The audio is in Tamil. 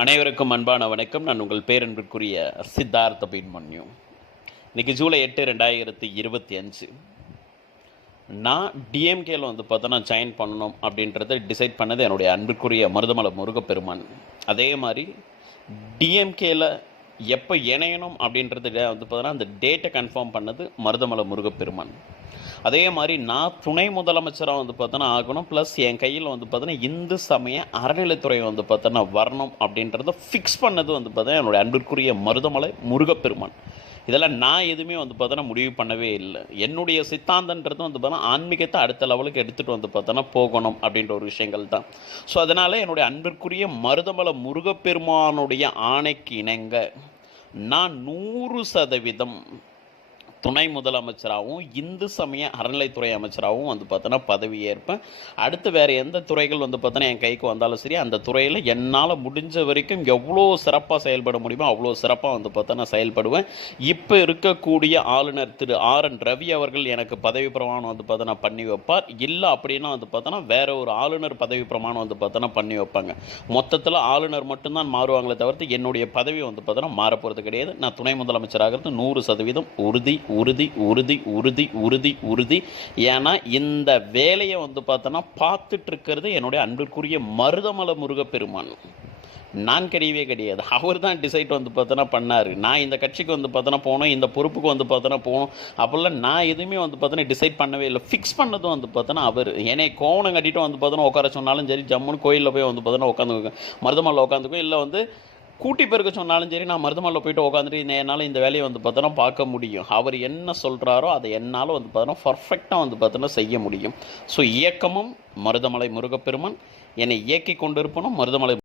அனைவருக்கும் அன்பான வணக்கம். நான் உங்கள் பேரன்பிற்குரிய சித்தார்த்த அபிமன்யு. இன்றைக்கி ஜூலை 8, 2025. நான் டிஎம்கேல பார்த்தோன்னா ஜாயின் பண்ணணும் அப்படின்றத டிசைட் பண்ணது என்னுடைய அன்பிற்குரிய மருதமலை முருகப்பெருமான். அதே மாதிரி டிஎம்கேல எப்போ இணையணும் அப்படின்றது பார்த்தோன்னா அந்த டேட்டை கன்ஃபார்ம் பண்ணது மருதமலை முருகப்பெருமான். அதே மாதிரி நான் துணை முதலமைச்சராக பார்த்தோன்னா ஆகணும், ப்ளஸ் என் கையில் பார்த்தோன்னா இந்து சமய அறநிலைத்துறை பார்த்தோன்னா வரணும் அப்படின்றத ஃபிக்ஸ் பண்ணது பார்த்தோன்னா என்னுடைய அன்பிற்குரிய மருதமலை முருகப்பெருமான். இதெல்லாம் நான் எதுவுமே பார்த்தோன்னா முடிவு பண்ணவே இல்லை. என்னுடைய சித்தாந்தன்றது பார்த்தோன்னா ஆன்மீகத்தை அடுத்த லெவலுக்கு எடுத்துகிட்டு பார்த்தோன்னா போகணும் அப்படின்ற ஒரு விஷயங்கள் தான். ஸோ அதனால் என்னுடைய அன்பிற்குரிய மருதமலை முருகப்பெருமானுடைய ஆணைக்கு இணங்க நான் 100% துணை முதலமைச்சராகவும் இந்து சமய அறநிலைத்துறை அமைச்சராகவும் பார்த்தோன்னா பதவி ஏற்பேன். அடுத்து வேறு எந்த துறைகள் பார்த்தோன்னா என் கைக்கு வந்தாலும் சரி, அந்த துறையில் என்னால் முடிஞ்ச வரைக்கும் எவ்வளோ சிறப்பாக செயல்பட முடியுமோ அவ்வளோ சிறப்பாக பார்த்தோன்னா செயல்படுவேன். இப்போ இருக்கக்கூடிய ஆளுநர் திரு RN ரவி அவர்கள் எனக்கு பதவி பிரமாணம் பார்த்தோன்னா பண்ணி வைப்பார். இல்லை அப்படின்னா பார்த்தோன்னா வேறு ஒரு ஆளுநர் பதவி பிரமாணம் பார்த்தோன்னா பண்ணி வைப்பாங்க. மொத்தத்தில் ஆளுநர் மட்டும்தான் மாறுவாங்களே தவிர்த்து என்னுடைய பதவி பார்த்தோன்னா மாறப்போகிறது கிடையாது. நான் துணை முதலமைச்சராகிறது 100% உறுதி உறுதி உறுதி உறுதி உறுதி உறுதி. ஏன்னா இந்த வேலையை பார்த்தோன்னா பார்த்துட்டு இருக்கிறது என்னுடைய அன்பிற்குரிய மருதமலை முருகப்பெருமான். நான் கிடையாது. அவர் தான் டிசைட் பார்த்தோன்னா பண்ணார். நான் இந்த கட்சிக்கு பார்த்தோன்னா போகணும், இந்த பொறுப்புக்கு பார்த்தோன்னா போகணும் அப்படிலாம் நான் எதுவுமே பார்த்தோன்னா டிசைட் பண்ணவே இல்லை. ஃபிக்ஸ் பண்ணதும் பார்த்தோன்னா அவர். என்னை கோவணம் கட்டிட்டு பார்த்தோன்னா உட்கார சொன்னாலும் சரி, ஜம்முன்னு கோயிலில் போய் பார்த்தோன்னா உட்காந்துக்குவேன், மருதமலையில் உட்காந்துக்குவேன். இல்லை கூட்டி பெருக்க சொன்னாலும் சரி, நான் மருதமலையில் போயிட்டு உட்காந்துட்டு என்னால் இந்த வேலையை பார்த்தோன்னா பார்க்க முடியும். அவர் என்ன சொல்கிறாரோ அதை என்னால் பார்த்தோன்னா பர்ஃபெக்டாக பார்த்தோன்னா செய்ய முடியும். ஸோ இயக்கமும் மருதமலை முருகப்பெருமான் என்னை இயக்கி கொண்டிருப்பனும் மருதமலை